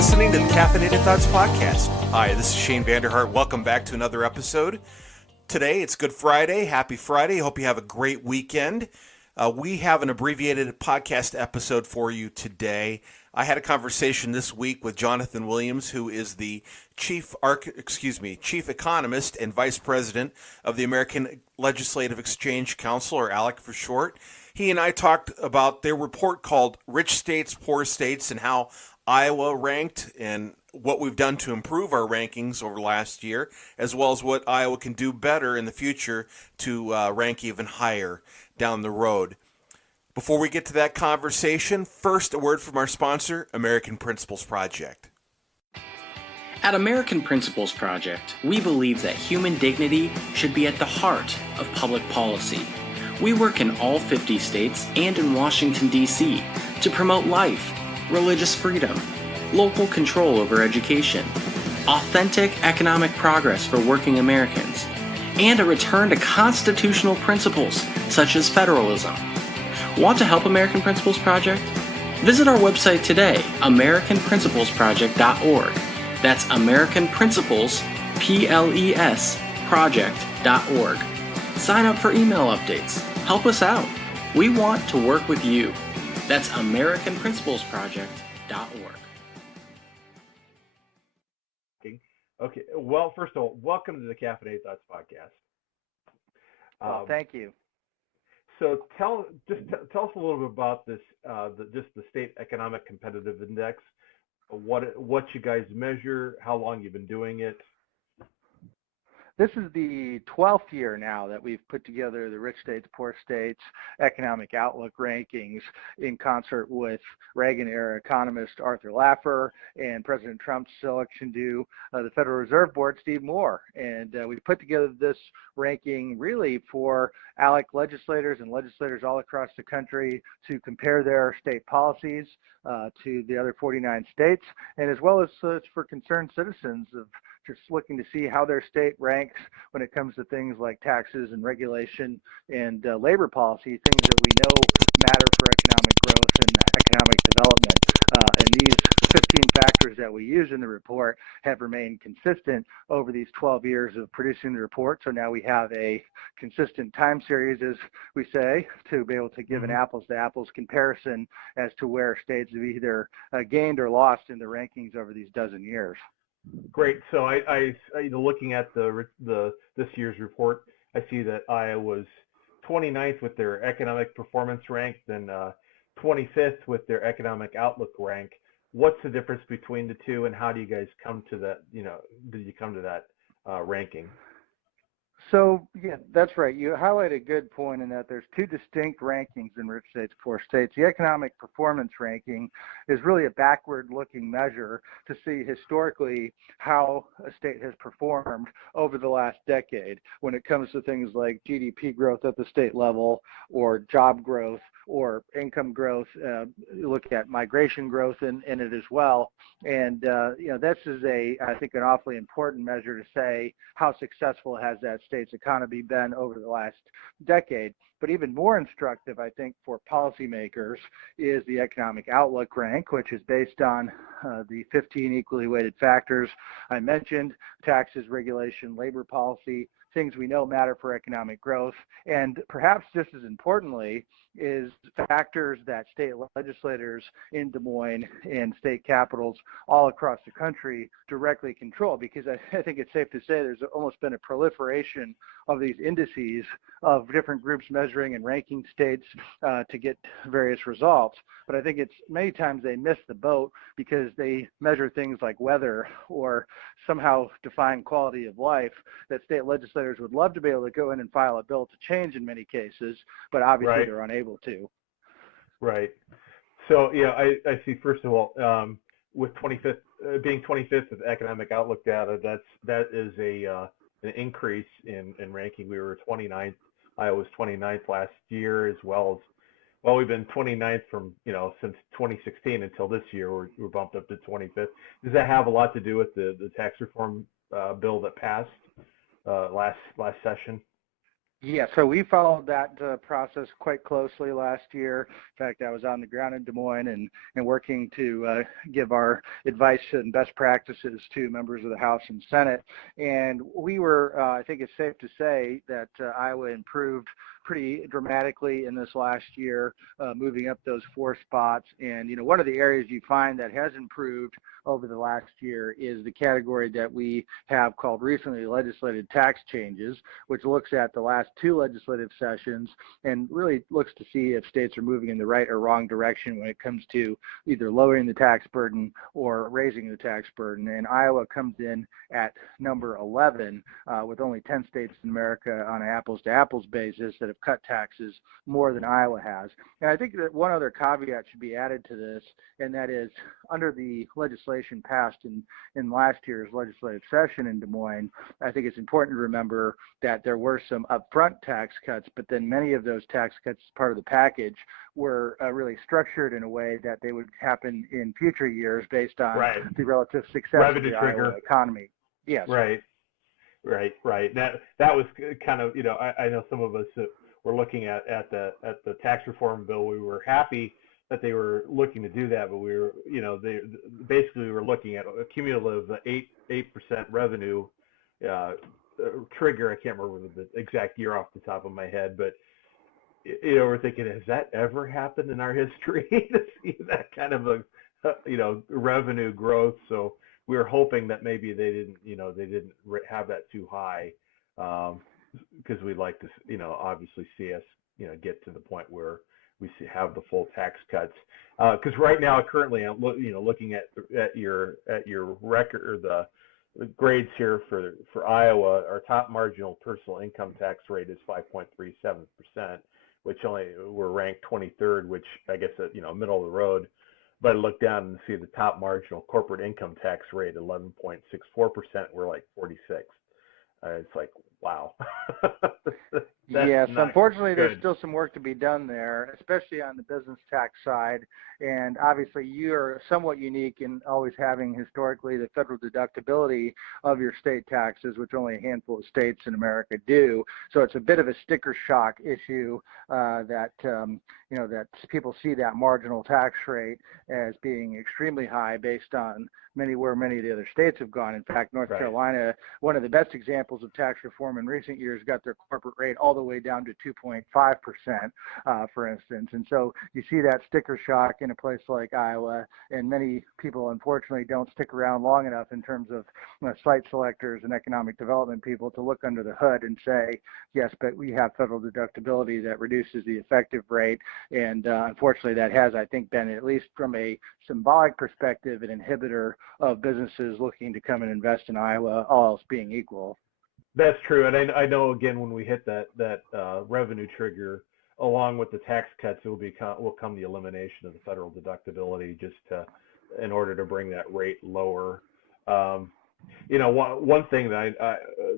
listening to the Caffeinated Thoughts Podcast. Hi, this is Shane Vander Hart. Welcome back to another episode. Today, it's Good Friday. Happy Friday. Hope you have a great weekend. We have an abbreviated podcast episode for you today. I had a conversation this week with Jonathan Williams, who is the chief economist and vice president of the American Legislative Exchange Council, or ALEC for short. He and I talked about their report called Rich States, Poor States, and how Iowa ranked and what we've done to improve our rankings over last year, as well as what Iowa can do better in the future to rank even higher down the road. Before we get to that conversation, first a word from our sponsor, American Principles Project. At American Principles Project, we believe that human dignity should be at the heart of public policy. We work in all 50 states and in Washington, D.C. to promote life, religious freedom, local control over education, authentic economic progress for working Americans, and a return to constitutional principles such as federalism. Want to help American Principles Project? Visit our website today, AmericanPrinciplesProject.org. That's American Principles, P-L-E-S, project.org. Sign up for email updates. Help us out. We want to work with you. That's AmericanPrinciplesProject.org. Okay. Well, first of all, welcome to the Caffeinated Thoughts Podcast. Well, thank you. So tell us a little bit about this, the State Economic Competitive Index. What you guys measure, how long you've been doing it. This is the 12th year now that we've put together the Rich States, Poor States Economic Outlook rankings in concert with Reagan-era economist Arthur Laffer and President Trump's selection to the Federal Reserve Board, Steve Moore. And we put together this ranking really for ALEC legislators and legislators all across the country to compare their state policies to the other 49 states, and as well as for concerned citizens of just looking to see how their state ranks when it comes to things like taxes and regulation and labor policy, things that we know matter for economic growth and economic development. And these 15 factors that we use in the report have remained consistent over these 12 years of producing the report. So now we have a consistent time series, as we say, to be able to give an apples-to-apples comparison as to where states have either gained or lost in the rankings over these dozen years. Great. So I looking at this year's report, I see that Iowa was 29th with their economic performance rank, then 25th with their economic outlook rank. What's the difference between the two, and how do you guys come to that? Did you come to that ranking? So, yeah, that's right. You highlight a good point in that there's two distinct rankings in Rich States, Poor States. The economic performance ranking is really a backward-looking measure to see historically how a state has performed over the last decade when it comes to things like GDP growth at the state level or job growth or income growth. Look at migration growth in it as well. And, this is I think, an awfully important measure to say how successful has that state's economy been over the last decade. But even more instructive, I think, for policymakers is the economic outlook rank, which is based on the 15 equally weighted factors I mentioned: taxes, regulation, labor policy, things we know matter for economic growth, and perhaps just as importantly is factors that state legislators in Des Moines and state capitals all across the country directly control, because I think it's safe to say there's almost been a proliferation of these indices of different groups measuring and ranking states to get various results. But I think it's many times they miss the boat because they measure things like weather or somehow define quality of life that state legislators would love to be able to go in and file a bill to change in many cases, but obviously they're unable to. Right. So, I see, first of all, with 25th, being 25th with economic outlook data, that is an increase in ranking. We were 29th. Iowa was 29th last year, as well as, we've been 29th from, since 2016 until this year. We're bumped up to 25th. Does that have a lot to do with the tax reform bill that passed last session? Yeah, so we followed that process quite closely last year. In fact, I was on the ground in Des Moines and working to give our advice and best practices to members of the House and Senate. And we were, I think it's safe to say that Iowa improved pretty dramatically in this last year, moving up those 4 spots. And, one of the areas you find that has improved over the last year is the category that we have called recently legislated tax changes, which looks at the last 2 legislative sessions and really looks to see if states are moving in the right or wrong direction when it comes to either lowering the tax burden or raising the tax burden. And Iowa comes in at number 11 with only 10 states in America on an apples-to-apples basis that have cut taxes more than Iowa has. And I think that one other caveat should be added to this, and that is under the legislation passed in last year's legislative session in Des Moines, I think it's important to remember that there were some upfront tax cuts, but then many of those tax cuts as part of the package were really structured in a way that they would happen in future years based on the relative success of the Iowa economy. Yes. Right. That was kind of, I know some of us were looking at the tax reform bill. We were happy that they were looking to do that, but we were, we were looking at a cumulative 8% revenue trigger. I can't remember the exact year off the top of my head, but we're thinking, has that ever happened in our history to see that kind of a revenue growth? So we were hoping that maybe they didn't have that too high, because we'd like to obviously see us get to the point where we have the full tax cuts. Because right now, currently, I'm looking at your record, or the grades here for Iowa. Our top marginal personal income tax rate is 5.37%, which we're ranked 23rd, which I guess middle of the road. But I look down and see the top marginal corporate income tax rate, 11.64%. We're like 46. It's like, wow. Yes, unfortunately, there's still some work to be done there, especially on the business tax side. And obviously, you're somewhat unique in always having historically the federal deductibility of your state taxes, which only a handful of states in America do. So it's a bit of a sticker shock issue that people see that marginal tax rate as being extremely high based on where many of the other states have gone. In fact, North Carolina, one of the best examples of tax reform in recent years, got their corporate rate all the way down to 2.5%, for instance. And so you see that sticker shock in a place like Iowa, and many people, unfortunately, don't stick around long enough in terms of site selectors and economic development people to look under the hood and say, yes, but we have federal deductibility that reduces the effective rate. And unfortunately, that has, I think, been, at least from a symbolic perspective, an inhibitor of businesses looking to come and invest in Iowa, all else being equal. That's true, and I know, again, when we hit that revenue trigger, along with the tax cuts, will come the elimination of the federal deductibility, in order to bring that rate lower. One thing that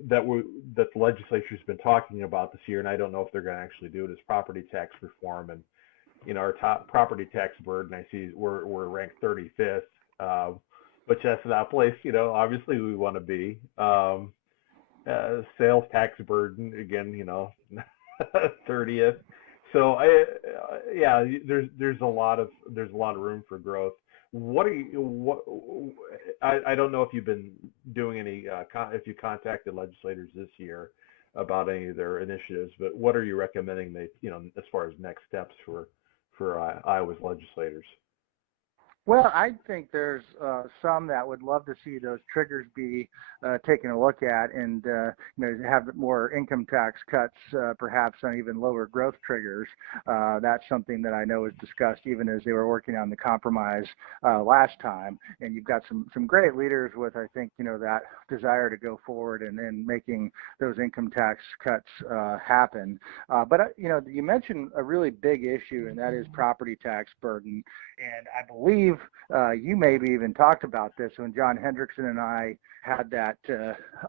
the legislature's been talking about this year, and I don't know if they're going to actually do it, is property tax reform. And our top property tax burden, I see we're ranked 35th, which that's not a place obviously we want to be. Sales tax burden, again, 30th. So there's a lot of room for growth. I don't know if you've been doing any, if you contacted legislators this year about any of their initiatives, but what are you recommending as far as next steps for Iowa's legislators? Well, I think there's some that would love to see those triggers be taken a look at, and have more income tax cuts, perhaps on even lower growth triggers. That's something that I know was discussed even as they were working on the compromise last time. And you've got some great leaders with, I think, that desire to go forward and making those income tax cuts happen. But you mentioned a really big issue, and that is property tax burden. And I believe believe you maybe even talked about this when John Hendrickson and I had that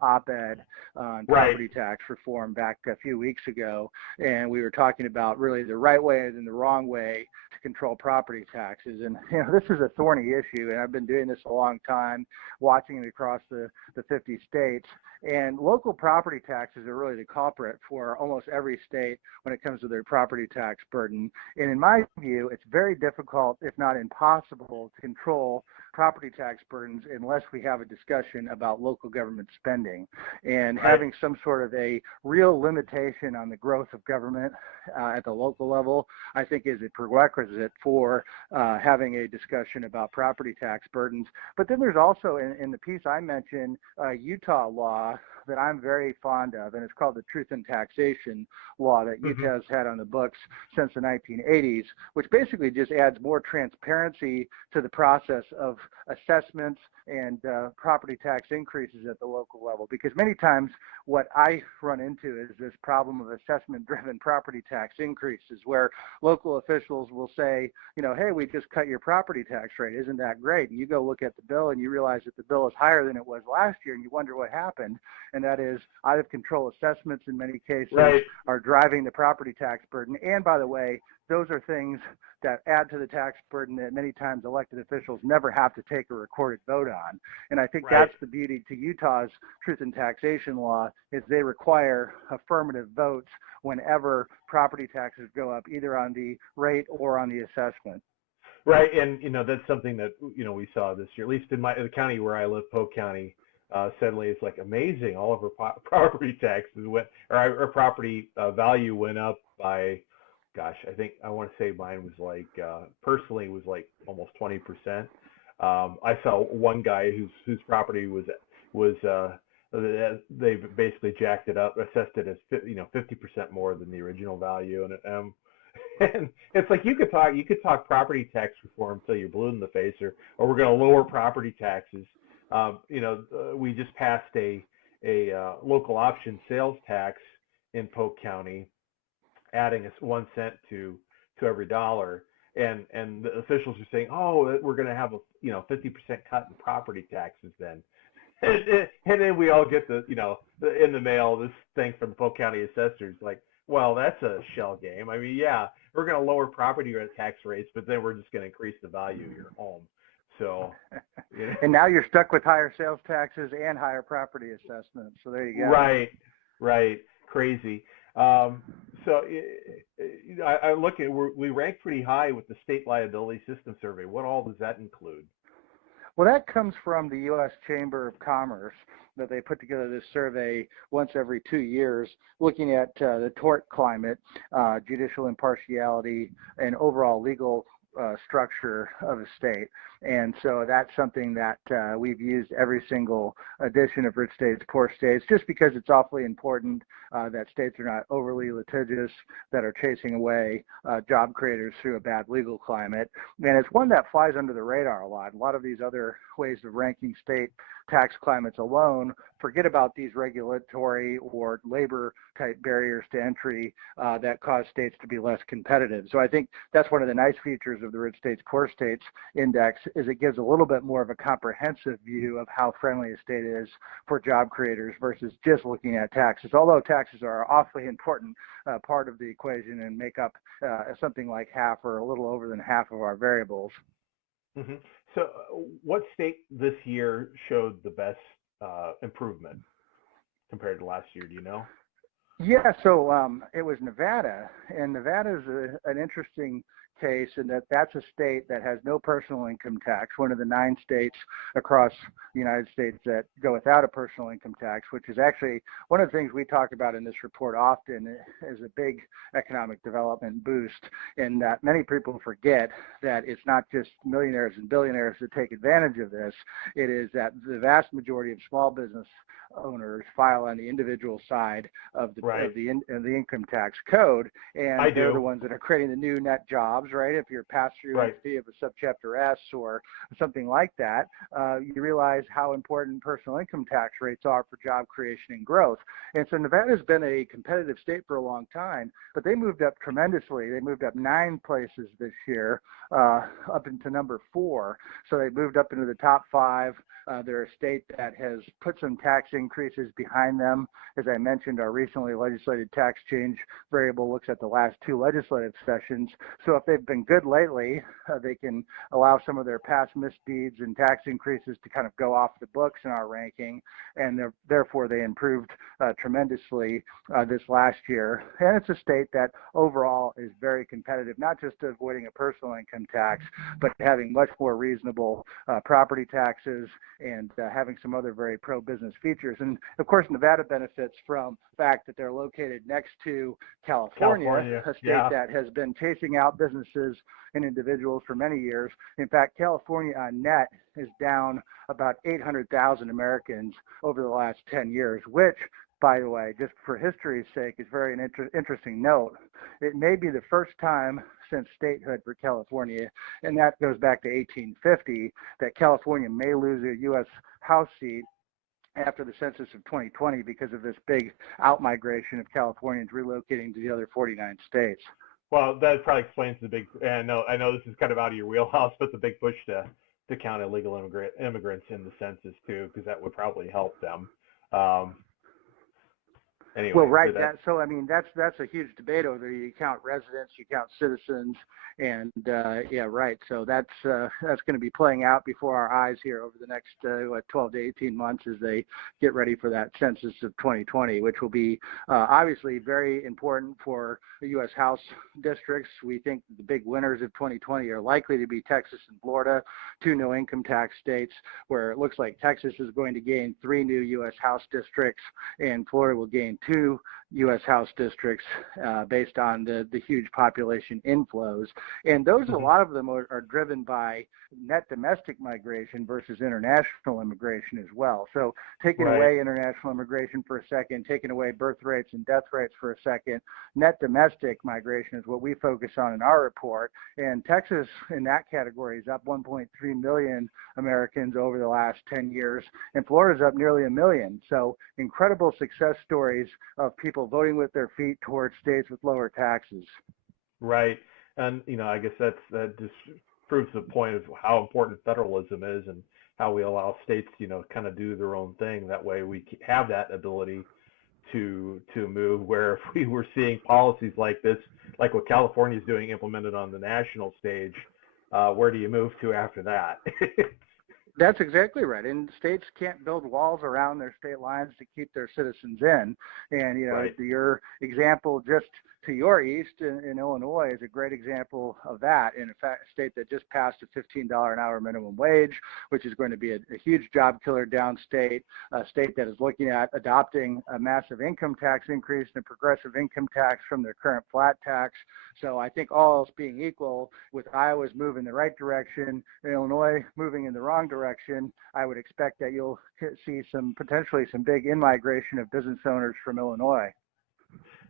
op-ed on property tax reform back a few weeks ago, and we were talking about really the right way and the wrong way to control property taxes. And this is a thorny issue, and I've been doing this a long time, watching it across the 50 states. And local property taxes are really the culprit for almost every state when it comes to their property tax burden. And in my view, it's very difficult, if not impossible, to control property tax burdens unless we have a discussion about local government spending. And having some sort of a real limitation on the growth of government at the local level, I think is a prerequisite for having a discussion about property tax burdens. But then there's also, in the piece I mentioned, Utah law that I'm very fond of, and it's called the Truth in Taxation law that Utah has had on the books since the 1980s, which basically just adds more transparency to the process of assessments and property tax increases at the local level. Because many times what I run into is this problem of assessment-driven property tax increases, where local officials will say, hey, we just cut your property tax rate. Isn't that great? And you go look at the bill and you realize that the bill is higher than it was last year, and you wonder what happened. And that is out of control assessments in many cases are driving the property tax burden. And by the way, those are things that add to the tax burden that many times elected officials never have to take a recorded vote on. And I think that's the beauty to Utah's Truth in Taxation law, is they require affirmative votes whenever property taxes go up, either on the rate or on the assessment. Right, and that's something that we saw this year, at least in the county where I live, Polk County. Suddenly it's like amazing. All of our property taxes went, or our property value went up by, gosh, I want to say mine was like, personally was like almost 20%. I saw one guy whose property was they basically jacked it up, assessed it as 50% more than the original value, and it's like you could talk property tax reform until you're blue in the face, or we're going to lower property taxes. We just passed a local option sales tax in Polk County, adding 1 cent to every dollar, and the officials are saying, oh, we're going to have a 50% cut in property taxes then, and then we all get in the mail this thing from the Polk County assessors, like, well, that's a shell game. I mean, yeah, we're going to lower property tax rates, but then we're just going to increase the value of your home. So, and now you're stuck with higher sales taxes and higher property assessments. So there you go. Right. Crazy. So I look at, we rank pretty high with the State Liability System Survey. What all does that include? Well, that comes from the U.S. Chamber of Commerce, that they put together this survey once every 2 years, looking at the tort climate, judicial impartiality, and overall legal structure of a state. And so that's something that we've used every single edition of Rich States, Poor States, just because it's awfully important that states are not overly litigious, that are chasing away job creators through a bad legal climate. And it's one that flies under the radar a lot. A lot of these other ways of ranking state tax climates alone forget about these regulatory or labor type barriers to entry that cause states to be less competitive. So I think that's one of the nice features of the Rich States, Poor States Index, is it gives a little bit more of a comprehensive view of how friendly a state is for job creators versus just looking at taxes, although taxes are an awfully important part of the equation and make up something like half or a little over than half of our variables. Mm-hmm. So what state this year showed the best improvement compared to last year? Do you know? Yeah, so it was Nevada, and Nevada is an interesting case in that that's a state that has no personal income tax, one of the 9 states across the United States that go without a personal income tax, which is actually one of the things we talk about in this report often is a big economic development boost, in that many people forget that it's not just millionaires and billionaires that take advantage of this. It is that the vast majority of small business owners file on the individual side of the Right. of the income tax code, and I they're do. the ones that are creating the new net jobs, right? If you're pass-through Right. entity of a subchapter S or something like that, you realize how important personal income tax rates are for job creation and growth. And so Nevada's been a competitive state for a long time, but they moved up tremendously. They moved up 9 places this year, up into number 4. So they moved up into the top 5. They're a state that has put some tax increases behind them. As I mentioned, our recently legislated tax change variable looks at the last 2 legislative sessions. So if they've been good lately, they can allow some of their past misdeeds and tax increases to kind of go off the books in our ranking, and therefore they improved tremendously this last year. And it's a state that overall is very competitive, not just avoiding a personal income tax, but having much more reasonable property taxes and having some other very pro-business features. And of course, Nevada benefits from the fact that they're located next to California, a state that has been chasing out businesses and individuals for many years. In fact, California on net is down about 800,000 Americans over the last 10 years, which, by the way, just for history's sake, is very interesting note. It may be the first time since statehood for California, and that goes back to 1850, that California may lose a U.S. House seat after the census of 2020 because of this big out-migration of Californians relocating to the other 49 states. Well, that probably explains the big, and I know this is kind of out of your wheelhouse, but the big push to count illegal immigrants in the census too, because that would probably help them. Anyway, well, right. So I mean, that's a huge debate over there. You count residents, you count citizens, and yeah, right. So that's going to be playing out before our eyes here over the next 12 to 18 months as they get ready for that census of 2020, which will be obviously very important for the U.S. House districts. We think the big winners of 2020 are likely to be Texas and Florida, 2 no income tax states, where it looks like Texas is going to gain 3 new U.S. House districts, and Florida will gain 2 U.S. House districts based on the huge population inflows. And those, a lot of them are driven by net domestic migration versus international immigration as well. So taking away international immigration for a second, taking away birth rates and death rates for a second, net domestic migration is what we focus on in our report. And Texas in that category is up 1.3 million Americans over the last 10 years, and Florida's up nearly 1 million. So incredible success stories of people voting with their feet towards states with lower taxes. Right. And, I guess that just proves the point of how important federalism is and how we allow states, kind of do their own thing. That way we have that ability to move, where if we were seeing policies like this, like what California is doing implemented on the national stage, where do you move to after that? That's exactly right. And states can't build walls around their state lines to keep their citizens in. And, your example just to your east in Illinois is a great example of that. In a state that just passed a $15 an hour minimum wage, which is going to be a huge job killer downstate, a state that is looking at adopting a massive income tax increase and a progressive income tax from their current flat tax. So I think all else being equal, with Iowa's move in the right direction, Illinois moving in the wrong direction, I would expect that you'll see potentially some big in-migration of business owners from Illinois.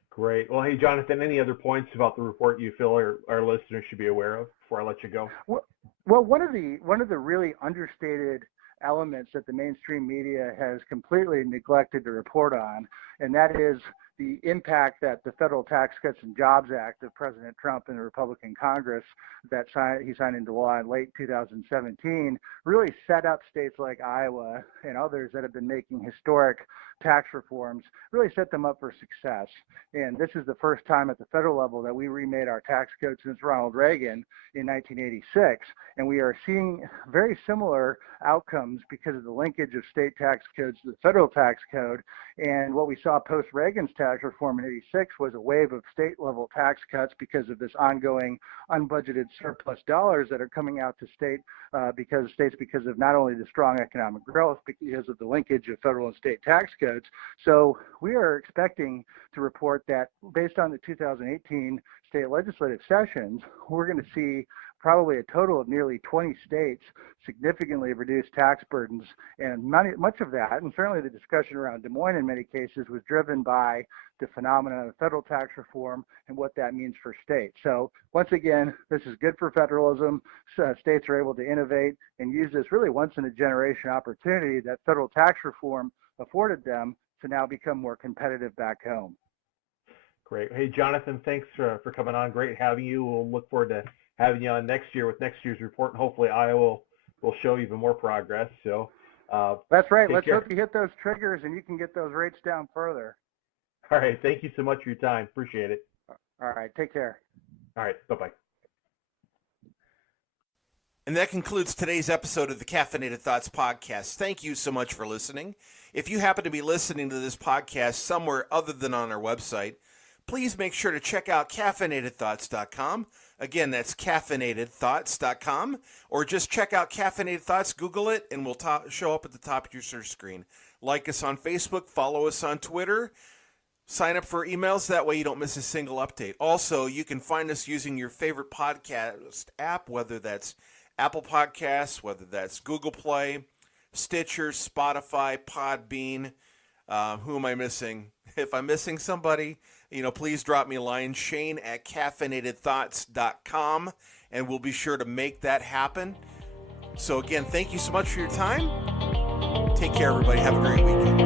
Great. Well, hey, Jonathan, any other points about the report you feel our listeners should be aware of before I let you go? Well, one of the really understated elements that the mainstream media has completely neglected to report on, and that is the impact that the Federal Tax Cuts and Jobs Act of President Trump and the Republican Congress that he signed into law in late 2017 really set up states like Iowa and others that have been making historic tax reforms, really set them up for success. And this is the first time at the federal level that we remade our tax code since Ronald Reagan in 1986. And we are seeing very similar outcomes because of the linkage of state tax codes to the federal tax code. And what we saw post-Reagan's tax reform in 86 was a wave of state-level tax cuts because of this ongoing unbudgeted surplus dollars that are coming out to because of not only the strong economic growth, but because of the linkage of federal and state tax codes. So we are expecting to report that based on the 2018 state legislative sessions, we're going to see probably a total of nearly 20 states significantly reduced tax burdens. And much of that, and certainly the discussion around Des Moines in many cases, was driven by the phenomenon of federal tax reform and what that means for states. So once again, this is good for federalism. States are able to innovate and use this really once-in-a-generation opportunity that federal tax reform afforded them to now become more competitive back home. Great. Hey, Jonathan, thanks for coming on. Great having you. We'll look forward to having you on next year with next year's report, and hopefully Iowa will show even more progress. So that's right. Let's hope you hit those triggers and you can get those rates down further. All right. Thank you so much for your time. Appreciate it. All right. Take care. All right. Bye-bye. And that concludes today's episode of the Caffeinated Thoughts Podcast. Thank you so much for listening. If you happen to be listening to this podcast somewhere other than on our website, please make sure to check out caffeinatedthoughts.com. Again, that's caffeinatedthoughts.com. Or just check out Caffeinated Thoughts, Google it, and we'll show up at the top of your search screen. Like us on Facebook, follow us on Twitter, sign up for emails. That way you don't miss a single update. Also, you can find us using your favorite podcast app, whether that's Apple Podcasts, whether that's Google Play, Stitcher, Spotify, Podbean. Who am I missing? If I'm missing somebody, please drop me a line, Shane@caffeinatedthoughts.com, and we'll be sure to make that happen. So again, thank you so much for your time. Take care, everybody. Have a great weekend.